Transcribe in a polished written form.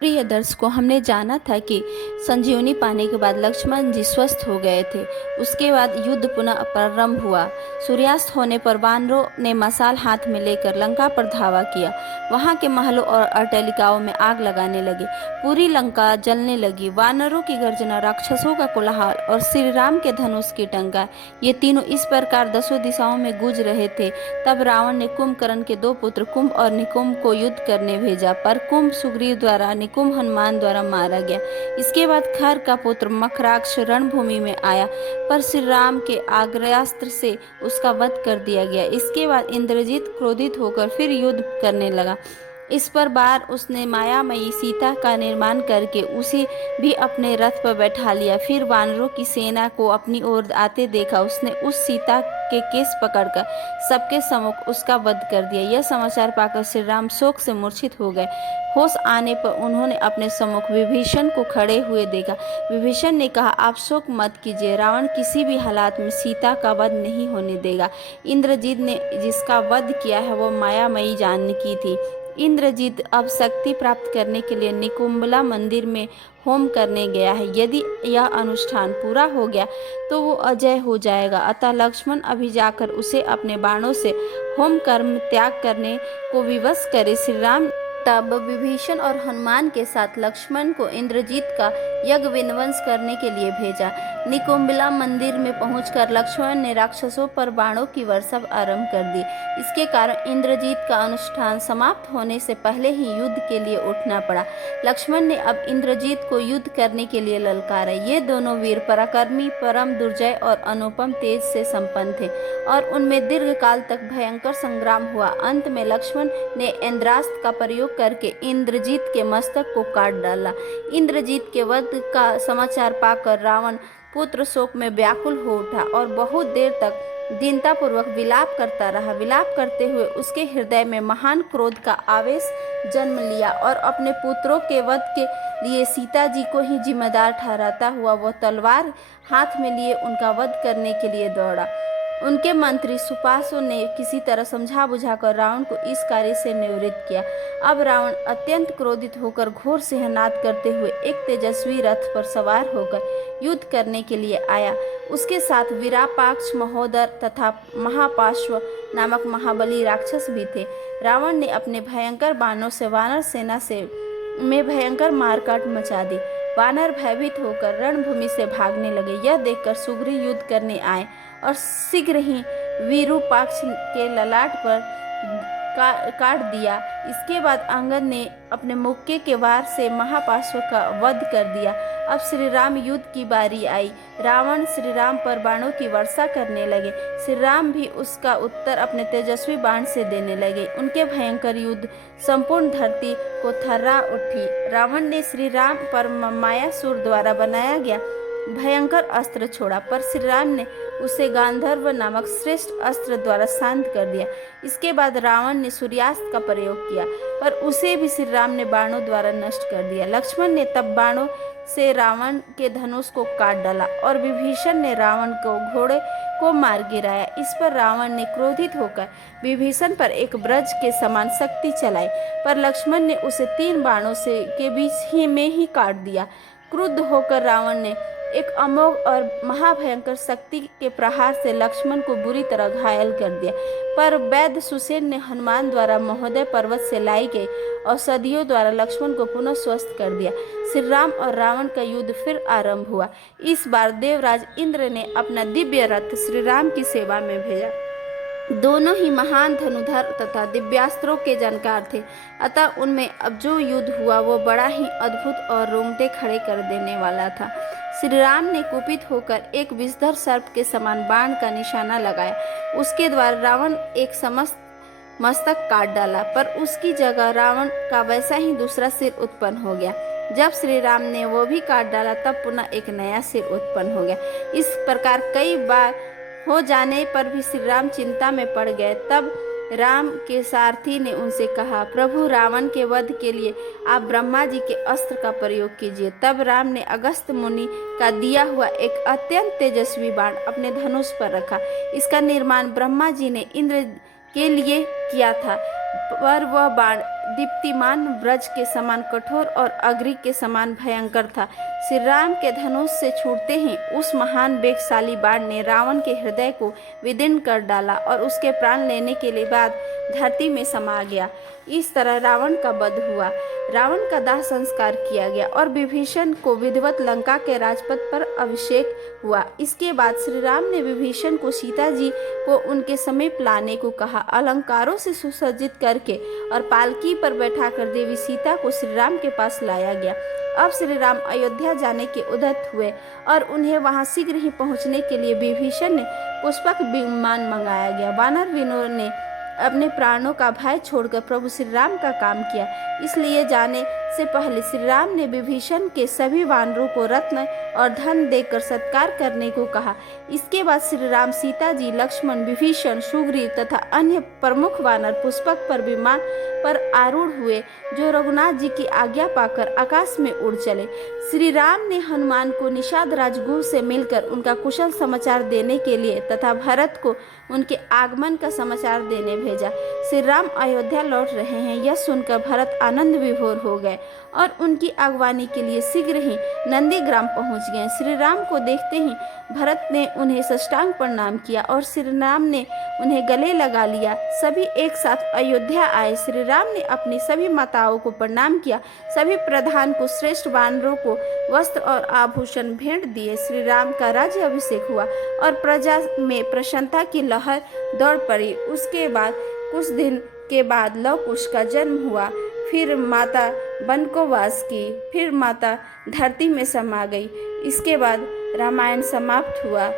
प्रिय दर्शकों, हमने जाना था कि संजीवनी पाने के बाद लक्ष्मण जी स्वस्थ हो गए थे। उसके बाद युद्ध पुनः प्रारंभ हुआ। सूर्यास्त होने पर वानरों ने मशाल हाथ में लेकर लंका पर धावा किया। वहां के महलों और अट्टालिकाओं में आग लगाने लगे। पूरी लंका जलने लगी। वानरों की गर्जना, राक्षसों का कोलाहल और श्री राम के धनुष की टंकार, ये तीनों इस प्रकार दसों दिशाओं में गूंज रहे थे। तब रावण ने कुंभकर्ण के दो पुत्र कुंभ और निकुंभ को युद्ध करने भेजा, पर कुंभ सुग्रीव द्वारा, निकुंभ हनुमान द्वारा मारा गया। इसके बाद खर का पुत्र मकराक्ष रणभूमि में आया, पर श्री राम के आग्नेयास्त्र से उसका वध कर दिया गया। इसके बाद इंद्रजीत क्रोधित होकर फिर युद्ध करने लगा। इस पर बार उसने मायामयी सीता का निर्माण करके उसे भी अपने रथ पर बैठा लिया। फिर वानरों की सेना को अपनी ओर आते देखा। उसने उस सीता के केस पकड़कर सबके सम्मुख उसका वध कर दिया। यह समाचार पाकर श्री राम शोक से मूर्छित हो गए। होश आने पर उन्होंने अपने सम्मुख विभीषण को खड़े हुए देखा। विभीषण ने कहा, आप शोक मत कीजिए, रावण किसी भी हालात में सीता का वध नहीं होने देगा। इंद्रजीत ने जिसका वध किया है वह मायामयी जानकी थी। इंद्रजीत अब शक्ति प्राप्त करने के लिए निकुंभला मंदिर में होम करने गया है। यदि यह अनुष्ठान पूरा हो गया तो वो अजय हो जाएगा। अतः लक्ष्मण अभी जाकर उसे अपने बाणों से होम कर्म त्याग करने को विवश करे। श्री राम तब विभीषण और हनुमान के साथ लक्ष्मण को इंद्रजीत का यज्ञ विध्वंस करने के लिए भेजा। निकुंभला मंदिर में पहुंचकर लक्ष्मण ने राक्षसों पर बाणों की वर्षा आरंभ कर दी। इसके कारण इंद्रजीत का अनुष्ठान समाप्त होने से पहले ही युद्ध के लिए उठना पड़ा। लक्ष्मण ने अब इंद्रजीत को युद्ध करने के लिए ललकारा। ये दोनों वीर पराक्रमी, परम दुर्जय और अनुपम तेज से संपन्न थे और उनमें दीर्घ काल तक भयंकर संग्राम हुआ। अंत में लक्ष्मण ने इंद्रास्त्र का प्रयोग करके इंद्रजीत के मस्तक को काट डाला। इंद्रजीत के वध का समाचार पाकर रावण पुत्र शोक में व्याकुल हो उठा और बहुत देर तक दीनतापूर्वक विलाप करता रहा। विलाप करते हुए उसके हृदय में महान क्रोध का आवेश जन्म लिया और अपने पुत्रों के वध के लिए सीता जी को ही जिम्मेदार ठहराता हुआ वह तलवार हाथ में लिए उनका वध करने के लिए दौड़ा। उनके मंत्री सुपार्श्व ने किसी तरह समझा बुझाकर रावण को इस कार्य से निवृत्त किया। अब रावण अत्यंत क्रोधित होकर घोर सिंहनाद करते हुए एक तेजस्वी रथ पर सवार होकर युद्ध करने के लिए आया। उसके साथ विरापाक्ष महोदर तथा महापार्श्व नामक महाबली राक्षस भी थे। रावण ने अपने भयंकर बाणों से वानर सेना में भयंकर मारकाट मचा दी। वानर भयभीत होकर रणभूमि से भागने लगे। यह देखकर सुग्रीव युद्ध करने आए और शीघ्र ही विरूपाक्ष के ललाट पर काट दिया। इसके बाद अंगद ने अपने मुक्के के वार से महापार्श्व का वध कर दिया। अब श्री राम युद्ध की बारी आई। रावण श्री राम पर बाणों की वर्षा करने लगे। श्री राम भी उसका उत्तर अपने तेजस्वी बाण से देने लगे। उनके भयंकर युद्ध संपूर्ण धरती को थर्रा उठी। रावण ने श्री राम पर मायासुर द्वारा बनाया गया भयंकर अस्त्र छोड़ा, पर श्री राम ने उसे गांधर्व नामक श्रेष्ठ अस्त्र द्वारा शांत कर दिया। इसके बाद रावण ने सूर्यास्त्र का प्रयोग किया, पर उसे भी श्री राम ने बाणों द्वारा नष्ट कर दिया। लक्ष्मण ने तब बाणों से रावण के धनुष को काट डाला और विभीषण ने रावण को घोड़े को मार गिराया। इस पर रावण ने क्रोधित होकर विभीषण पर एक ब्रज के समान शक्ति चलाई, पर लक्ष्मण ने उसे 3 बाणों से के बीच ही में ही काट दिया। क्रुद्ध होकर रावण ने एक अमोघ और महाभयंकर शक्ति के प्रहार से लक्ष्मण को बुरी तरह घायल कर दिया, पर वैद्य सुसेन ने हनुमान द्वारा महोदय पर्वत से लाई गई औषधियों द्वारा लक्ष्मण को पुनः स्वस्थ कर दिया। श्री राम और रावण का युद्ध फिर आरंभ हुआ। इस बार देवराज इंद्र ने अपना दिव्य रथ श्री राम की सेवा में भेजा। दोनों ही महान धनुधर तथा दिव्यास्त्रों के जानकार थे, अतः उनमें अब जो युद्ध हुआ वो बड़ा ही अद्भुत और रोंगटे खड़े कर देने वाला था। श्री राम ने कुपित होकर एक विषधर सर्प के समान बाण का निशाना लगाया। उसके द्वारा रावण एक समस्त मस्तक काट डाला, पर उसकी जगह रावण का वैसा ही दूसरा सिर उत्पन्न हो गया। जब श्री राम ने वो भी काट डाला तब पुनः एक नया सिर उत्पन्न हो गया। इस प्रकार कई बार हो जाने पर भी श्री राम चिंता में पड़ गए। तब राम के सारथी ने उनसे कहा, प्रभु, रावण के वध के लिए आप ब्रह्मा जी के अस्त्र का प्रयोग कीजिए। तब राम ने अगस्त्य मुनि का दिया हुआ एक अत्यंत तेजस्वी बाण अपने धनुष पर रखा। इसका निर्माण ब्रह्मा जी ने इंद्र के लिए किया था, पर वह बाण दीप्तिमान ब्रज के समान कठोर और अग्नि के समान भयंकर था। श्री राम के धनुष से छूटते ही उस महान वेगशाली बाण ने रावण के हृदय को विदीर्ण कर डाला और उसके प्राण लेने के लिए बाद धरती में समा गया। इस तरह रावण का वध हुआ। रावण का दाह संस्कार किया गया और विभीषण को विधिवत लंका के राजपथ पर अभिषेक हुआ। इसके बाद श्री राम ने विभीषण को सीता जी को उनके समीप लाने को कहा। अलंकारों से सुसज्जित करके और पालकी पर बैठाकर देवी सीता को श्री राम के पास लाया गया। अब श्री राम अयोध्या जाने के उद्यत हुए और उन्हें वहां शीघ्र ही पहुंचने के लिए विभीषण ने पुष्पक विमान मंगाया गया। वानर वीरों ने अपने प्राणों का भय छोड़कर प्रभु श्री राम का काम किया। इसलिए जाने से पहले श्री राम ने विभीषण के सभी वानरों को रत्न और धन देकर सत्कार करने को कहा। इसके बाद श्री राम, सीता जी, लक्ष्मण, विभीषण, सुग्रीव तथा अन्य प्रमुख वानर पुष्पक पर विमान पर आरूढ़ हुए, जो रघुनाथ जी की आज्ञा पाकर आकाश में उड़ चले। श्री राम ने हनुमान को निषाद राजगुह से मिलकर उनका कुशल समाचार देने के लिए तथा भरत को उनके आगमन का समाचार देने भेजा। श्री राम अयोध्या लौट रहे हैं, यह सुनकर भरत आनंद विभोर हो गए और उनकी अगवानी के लिए शीघ्र ही नंदीग्राम पहुंच गए। श्री राम को देखते ही भरत ने उन्हें साष्टांग प्रणाम किया और श्री राम ने उन्हें गले लगा लिया। सभी एक साथ अयोध्या आए। श्री राम ने अपनी सभी माताओं को प्रणाम किया। सभी प्रधान को, श्रेष्ठ वानरों को वस्त्र और आभूषण भेंट दिए। श्री राम का राज्य अभिषेक हुआ और प्रजा में प्रसन्नता की लहर दौड़ पड़ी। उसके बाद कुछ दिन के बाद लव कुश का जन्म हुआ। फिर माता वन को वास की, फिर माता धरती में समा गई। इसके बाद रामायण समाप्त हुआ।